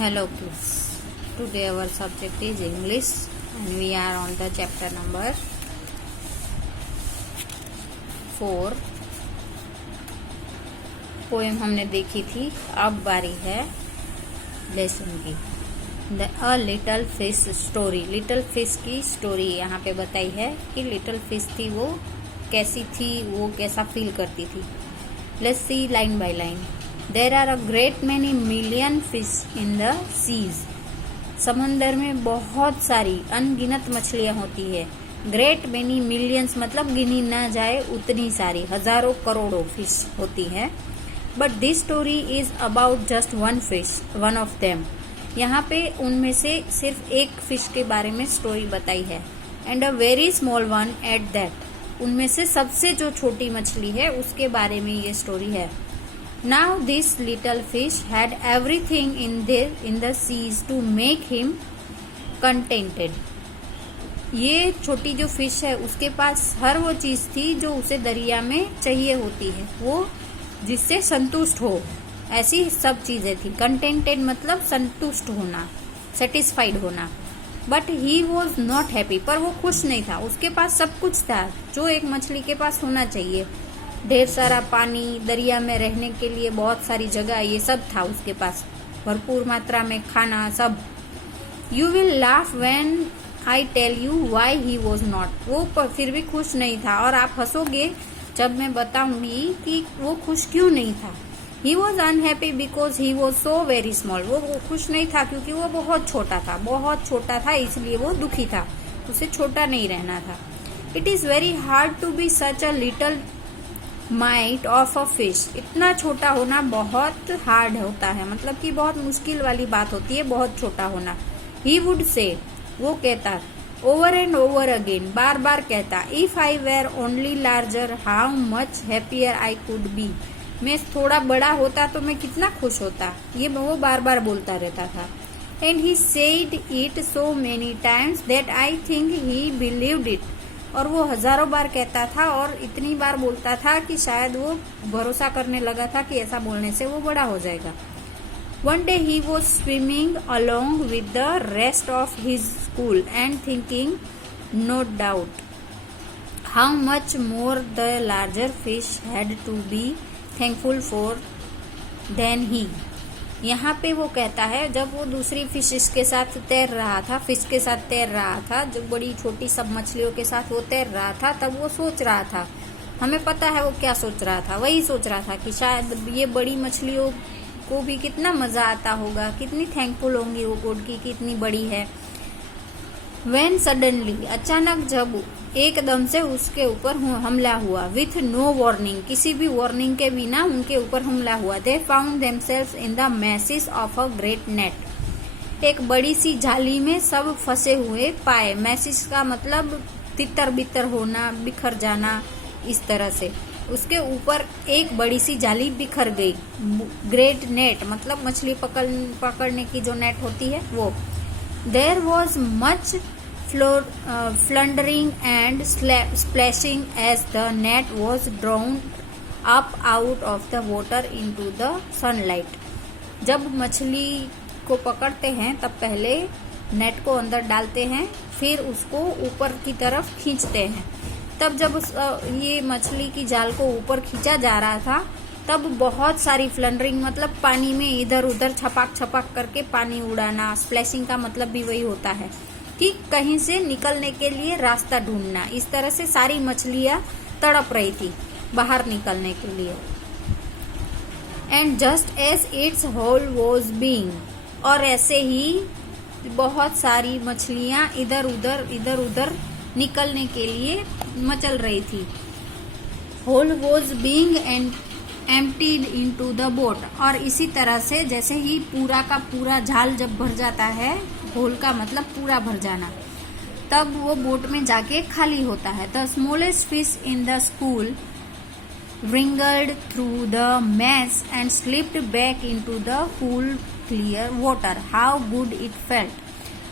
Hello kids, today our subject is English and we are on the chapter number 4. Poem हमने देखी थी, अब बारी है लेसन की। A little fish story, little fish की स्टोरी यहाँ पे बताई है कि लिटल फिश थी वो कैसी थी, वो कैसा फील करती थी। Let's see line by line. There are a great many million fish in the seas, समंदर में बहुत सारी अनगिनत मछलियां होती है। ग्रेट मैनी मिलियंस मतलब गिनी ना जाए उतनी सारी, हजारों करोड़ों फिश होती है। But this story is about just one fish, one of them. यहाँ पे उनमें से सिर्फ एक फिश के बारे में स्टोरी बताई है, and a very small one at that. उनमें से सबसे जो छोटी मछली है उसके बारे में ये स्टोरी है। Now this little fish had everything in the seas to make him contented. ये छोटी जो फिश है उसके पास हर वो चीज थी जो उसे दरिया में चाहिए होती है, वो जिससे संतुष्ट हो, ऐसी सब चीजें थी। कंटेंटेड मतलब संतुष्ट होना, सेटिस्फाइड होना। But he was not happy, पर वो खुश नहीं था। उसके पास सब कुछ था जो एक मछली के पास होना चाहिए। ढेर सारा पानी, दरिया में रहने के लिए बहुत सारी जगह, ये सब था उसके पास। भरपूर मात्रा में खाना, सब। You will laugh when I tell you why he was not. वो फिर भी खुश नहीं था और आप हंसोगे जब मैं बताऊंगी कि वो खुश क्यों नहीं था। He was unhappy because he was so very small. वो खुश नहीं था क्योंकि वो बहुत छोटा था, बहुत छोटा था, इसलिए वो दुखी था। उसे छोटा नहीं रहना था। It is very hard to be such a little mite of a fish. इतना छोटा होना बहुत हार्ड होता है, मतलब कि बहुत मुश्किल वाली बात होती है बहुत छोटा होना। ही वुड से, वो कहता, ओवर एंड ओवर अगेन, बार बार कहता, if I were only larger how much happier I could be. मैं थोड़ा बड़ा होता तो मैं कितना खुश होता, ये वो बार बार बोलता रहता था। And he said it so many times that I think he believed it. और वो हजारों बार कहता था और इतनी बार बोलता था कि शायद वो भरोसा करने लगा था कि ऐसा बोलने से वो बड़ा हो जाएगा। One day he was swimming along with the rest of his school and thinking, no doubt, how much more the larger fish had to be thankful for than he. यहाँ पे वो कहता है, जब वो दूसरी फिश के साथ तैर रहा था, फिश के साथ तैर रहा था, जो बड़ी छोटी सब मछलियों के साथ वो तैर रहा था, तब वो सोच रहा था, हमें पता है वो क्या सोच रहा था। वही सोच रहा था कि शायद ये बड़ी मछलियों को भी कितना मजा आता होगा, कितनी थैंकफुल होंगी वो गॉड की कि इतनी बड़ी है। When suddenly, अचानक जब एकदम से उसके ऊपर हमला हुआ, विथ नो वार्निंग, किसी भी वार्निंग के बिना उनके ऊपर हमला हुआ। They found themselves in the messes of a great net. एक बड़ी सी जाली में सब फंसे हुए पाए। मैसेस का मतलब तितर बितर होना, बिखर जाना, इस तरह से। उसके ऊपर एक बड़ी सी जाली बिखर गई। ग्रेट नेट मतलब मछली पकड़ने की जो नेट होती है वो। There was much floundering and splashing as the net was drawn up out of the water into the sunlight. जब मछली को पकड़ते हैं तब पहले नेट को अंदर डालते हैं, फिर उसको ऊपर की तरफ खींचते हैं। तब जब ये मछली की जाल को ऊपर खींचा जा रहा था, तब बहुत सारी फ्लंडरिंग मतलब पानी में इधर उधर छपाक छपाक करके पानी उड़ाना। स्प्लैशिंग का मतलब भी वही होता है कि कहीं से निकलने के लिए रास्ता ढूंढना। इस तरह से सारी मछलियां तड़प रही थी बाहर निकलने के लिए। And just as its hole was being, और ऐसे ही बहुत सारी मछलियां इधर उधर निकलने के लिए मचल रही थी। Whole was being and emptied into the boat, और इसी तरह से जैसे ही पूरा का पूरा झाल जब भर जाता है, होल का मतलब पूरा भर जाना, तब वो बोट में जाके खाली होता है। The smallest fish in the school wriggled through the mess and slipped back into the cool clear water. How good it felt.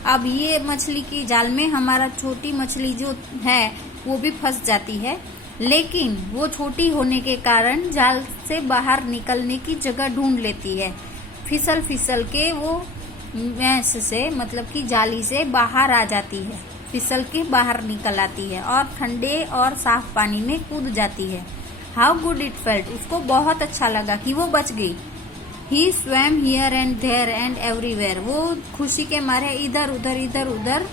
अब ये मछली की जाल में हमारा छोटी मछली जो है वो भी फंस जाती है, लेकिन वो छोटी होने के कारण जाल से बाहर निकलने की जगह ढूंढ लेती है। फिसल फिसल के वो मैस से मतलब कि जाली से बाहर आ जाती है, फिसल के बाहर निकल आती है और ठंडे और साफ पानी में कूद जाती है। हाउ गुड इट फेल्ट, उसको बहुत अच्छा लगा कि वो बच गई। He swam here and there and everywhere, वो खुशी के मारे इधर उधर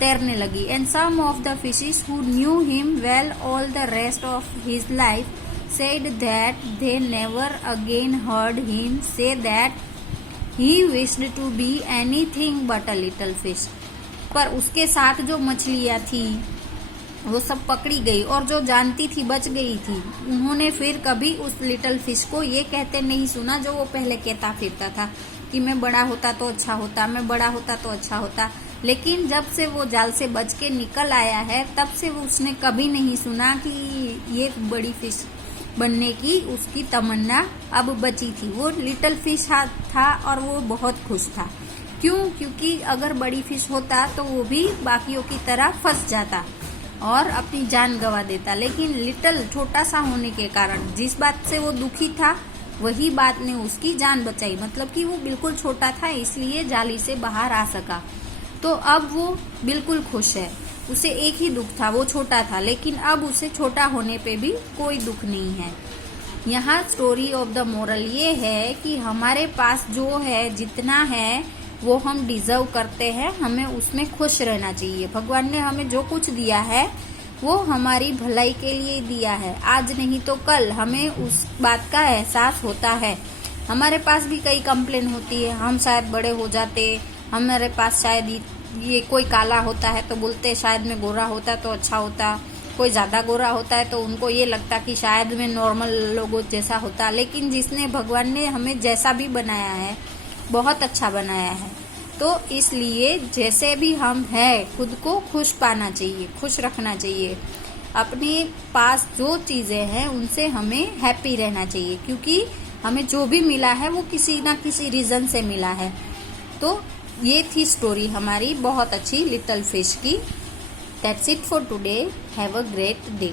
तैरने लगी। And some of the fishes who knew him well all the rest of his life said that they never again heard him say that he wished to be anything but a little fish। पर उसके साथ जो मछलियां थी वो सब पकड़ी गई और जो जानती थी बच गई थी, उन्होंने फिर कभी उस लिटिल फिश को ये कहते नहीं सुना जो वो पहले कहता फिरता था कि मैं बड़ा होता तो अच्छा होता, मैं बड़ा होता तो अच्छा होता। लेकिन जब से वो जाल से बच के निकल आया है तब से वो उसने कभी नहीं सुना कि ये बड़ी फिश बनने की उसकी तमन्ना अब बची थी। वो लिटिल फिश था और वो बहुत खुश था। क्यों? क्योंकि अगर बड़ी फिश होता तो वो भी बाकियों की तरह फंस जाता और अपनी जान गंवा देता। लेकिन लिटिल छोटा सा होने के कारण जिस बात से वो दुखी था वही बात ने उसकी जान बचाई। मतलब कि वो बिल्कुल छोटा था इसलिए जाली से बाहर आ सका। तो अब वो बिल्कुल खुश है। उसे एक ही दुख था, वो छोटा था, लेकिन अब उसे छोटा होने पे भी कोई दुख नहीं है। यहाँ स्टोरी ऑफ द मोरल ये है कि हमारे पास जो है, जितना है वो हम डिजर्व करते हैं, हमें उसमें खुश रहना चाहिए। भगवान ने हमें जो कुछ दिया है वो हमारी भलाई के लिए दिया है। आज नहीं तो कल हमें उस बात का एहसास होता है। हमारे पास भी कई कंप्लेन होती है, हम शायद बड़े हो जाते, हमारे पास शायद ये कोई काला होता है तो बोलते शायद मैं गोरा होता तो अच्छा होता, कोई ज्यादा गोरा होता है तो उनको ये लगता कि शायद मैं नॉर्मल लोगों जैसा होता। लेकिन जिसने भगवान ने हमें जैसा भी बनाया है बहुत अच्छा बनाया है। तो इसलिए जैसे भी हम हैं खुद को खुश पाना चाहिए, खुश रखना चाहिए। अपने पास जो चीजें हैं उनसे हमें हैप्पी रहना चाहिए, क्योंकि हमें जो भी मिला है वो किसी ना किसी रीजन से मिला है। तो ये थी स्टोरी हमारी बहुत अच्छी लिटिल फिश की। That's it for today. Have a great day.